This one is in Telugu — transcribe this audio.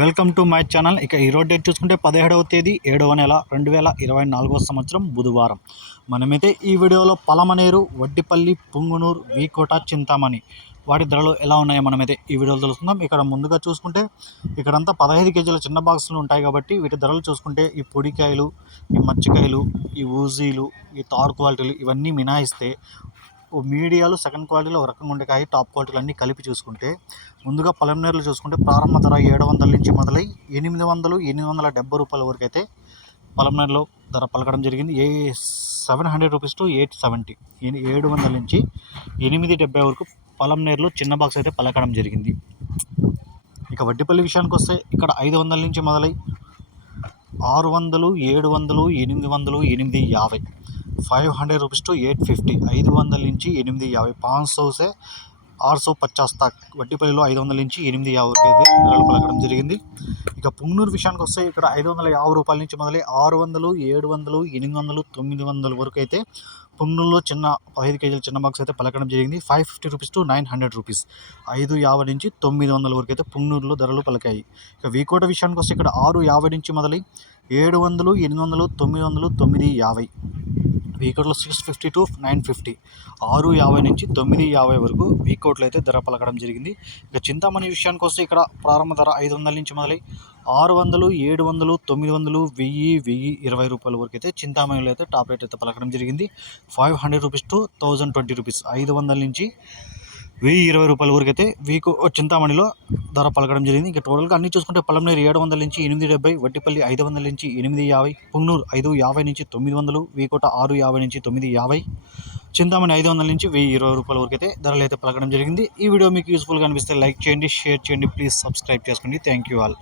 Welcome to my channel. ఇక ఈరోజు డేట్ చూసుకుంటే పదిహేడవ తేదీ ఏడవ నెల రెండు వేల ఇరవై నాలుగవ సంవత్సరం బుధవారం. మనమైతే ఈ వీడియోలో పలమనేరు వడ్డిపల్లి పుంగునూరు వీకోట చింతామణి వాటి ధరలు ఎలా ఉన్నాయో మనమైతే ఈ వీడియోలో తెలుసుకుందాం. ఇక్కడ ముందుగా చూసుకుంటే ఇక్కడంతా పదహైదు కేజీల చిన్న బాక్సులు ఉంటాయి కాబట్టి వీటి ధరలు చూసుకుంటే ఈ పొడికాయలు ఈ మచ్చికాయలు ఈ ఊజీలు ఈ తారు క్వాలిటీలు ఇవన్నీ మినాయిస్తే మీడియాలు సెకండ్ క్వాలిటీలో ఒక రకంగా ఉండే కాయ టాప్ క్వాలిటీలు అన్నీ కలిపి చూసుకుంటే ముందుగా పలమనేరులు చూసుకుంటే ప్రారంభ ధర ఏడు వందల నుంచి మొదలై ఎనిమిది వందలు ఎనిమిది వందల డెబ్బై రూపాయల వరకు అయితే పలమనేరులో ధర పలకడం జరిగింది. A seven hundred rupees to eight seventy ఏడు వందల నుంచి ఎనిమిది డెబ్బై వరకు పలంనేరులో చిన్న బాక్స్ అయితే పలకడం జరిగింది. ఇక వడ్డీపల్లి విషయానికి వస్తే ఇక్కడ ఐదు వందల నుంచి మొదలై ఆరు వందలు ఏడు వందలు ఎనిమిది వందలు ఎనిమిది యాభై five hundred rupees to eight fifty ఐదు వందల నుంచి ఎనిమిది యాభై పాన్ సోసే ఆరు సో పచాస్ తక్ వడ్డీపల్లిలో ఐదు వందల నుంచి ఎనిమిది యాభై రూపాయలు పలకడం జరిగింది. ఇక పుంగనూరు విషయానికి వస్తే ఇక్కడ ఐదు వందల యాభై రూపాయల నుంచి మొదలై ఆరు వందలు ఏడు వందలు ఎనిమిది వందలు తొమ్మిది వందల వరకు అయితే పుంగనూరులో చిన్న పదహైదు కేజీల చిన్న బాక్స్ అయితే పలకడం జరిగింది. Five fifty rupees to nine hundred rupees. ఐదు యాభై నుంచి తొమ్మిది వందల వరకు అయితే పుంగనూరులో ధరలు పలికాయి. ఇక వీకోట విషయానికి వస్తే ఇక్కడ ఆరు యాభై నుంచి మొదలై ఏడు వందలు ఎనిమిది వందలు తొమ్మిది వందలు తొమ్మిది యాభై వీకోట్లో six fifty to nine fifty ఆరు యాభై నుంచి తొమ్మిది యాభై వరకు వీకోట్లో అయితే ధర పలకడం జరిగింది. ఇక చింతామణి విషయానికి వస్తే ఇక్కడ ప్రారంభ ధర ఐదు వందల నుంచి మొదలై ఆరు వందలు ఏడు వందలు తొమ్మిది వందలు వెయ్యి వెయ్యి ఇరవై రూపాయల వరకు అయితే చింతామణిలో అయితే టాప్ రేట్ అయితే పలకడం జరిగింది. Five hundred rupees to thousand twenty rupees ఐదు వందల నుంచి వెయ్యి ఇరవై రూపాయల వరకు అయితే వీకు చింతామణిలో ధర పలకడం జరిగింది. ఇంకా టోటల్గా అన్ని చూసుకుంటే పల్లంనేరు ఏడు వందల నుంచి ఎనిమిది డెబ్బై వట్టిపల్లి ఐదు వందల నుంచి ఎనిమిది యాభై పుంగనూరు ఐదు యాభై నుంచి తొమ్మిది వందలు వీకోట ఆరు యాభై నుంచి తొమ్మిది యాభై చింతామణి ఐదు వందల నుంచి వెయ్యి ఇరవై రూపాయల వరకు అయితే ధరలు అయితే పలకడం జరిగింది. ఈ వీడియో మీకు యూస్ఫుల్గా అనిపిస్తే లైక్ చేయండి షేర్ చేయండి ప్లీజ్ సబ్స్క్రైబ్ చేసుకోండి. Thank you all